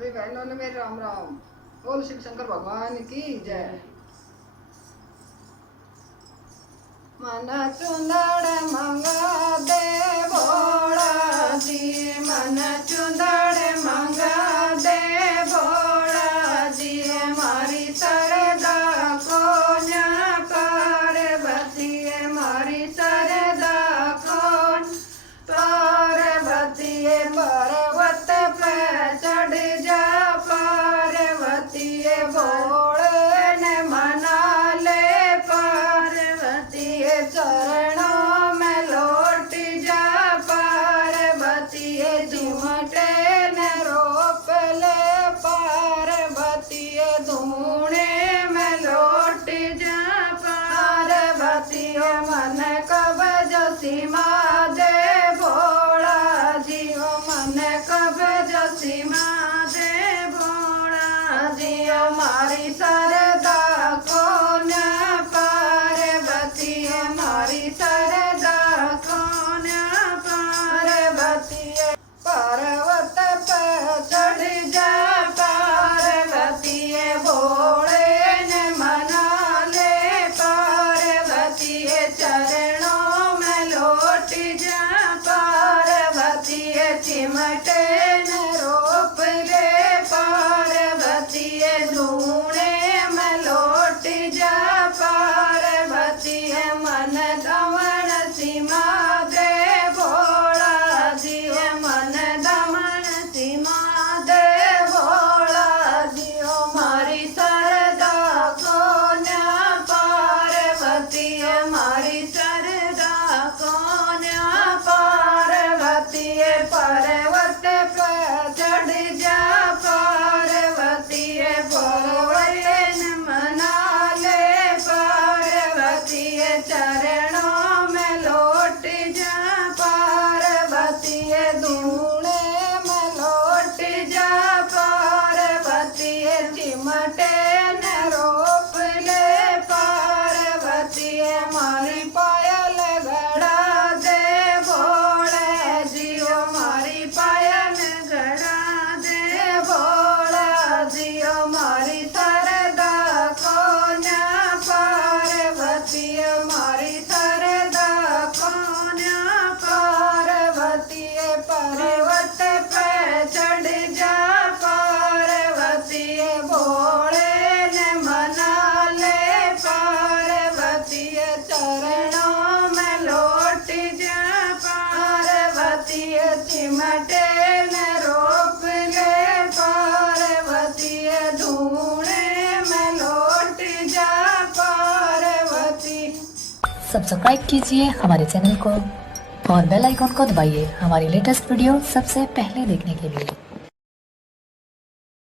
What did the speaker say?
सभी बहनों ने मेरे राम राम। बोल शिव शंकर भगवान की जय। मन चुंदड़ मंगा दे भोला जी, मन चुंदड़ मंगा दे भोला जी, मारी सरदा को न्या पार्वती, मारी सरदा को पार्वती, पर्वत पे चढ़ जा पार्वती, भोले ने मना ले पार्वती, चरणों में लौट जा पार्वती, झुमटे ने रोप ले पार्वती, धूणे में लौट जा पार्वती, मन कब जसीमा दे भोला जी, मन कब जसीमा दे भोला जी, मारी सरदा को न पार्वती, मारी सरदा को न पार्वती, पर्वत पे चढ़ जा पार्वती, भोले ने मना ले पार्वती, चरणों में लौट जा पार्वती, चिमटे न रोप ले पार्वती, धूणे में लौट जा पार्वती, मन दमन सीमा दे भोला जी, मन दमन सीमा दे भोला जी, मारी सरदा को न्या पार्वती, मारी सरदा को न्या पार्वती, पर्वत पे चढ़ जा पार्वती, पर्वत ने मना ले पार्वती, चरणों में लौट जा पार्वती, धूणे में लौट जा पार्वती, चिमटे न रोप ले पार्वती, मारी पायल गड़ा दे भोले जी, मारी पायल गड़ा दे भोला जी, मारी सरदा को न्या पार्वती, मारी सरदा को न्या पार्वती, पर्वत पे चढ़ जा पार्वती, भोले ने मना ले पार्वती, चरणों में लौट जा पार्वती, चिमटे न रोप ले पार्वती, धूणे में लौट जा पार्वती। सब्सक्राइब कीजिए हमारे चैनल को और बेल आइकॉन को दबाइए हमारी लेटेस्ट वीडियो सबसे पहले देखने के लिए।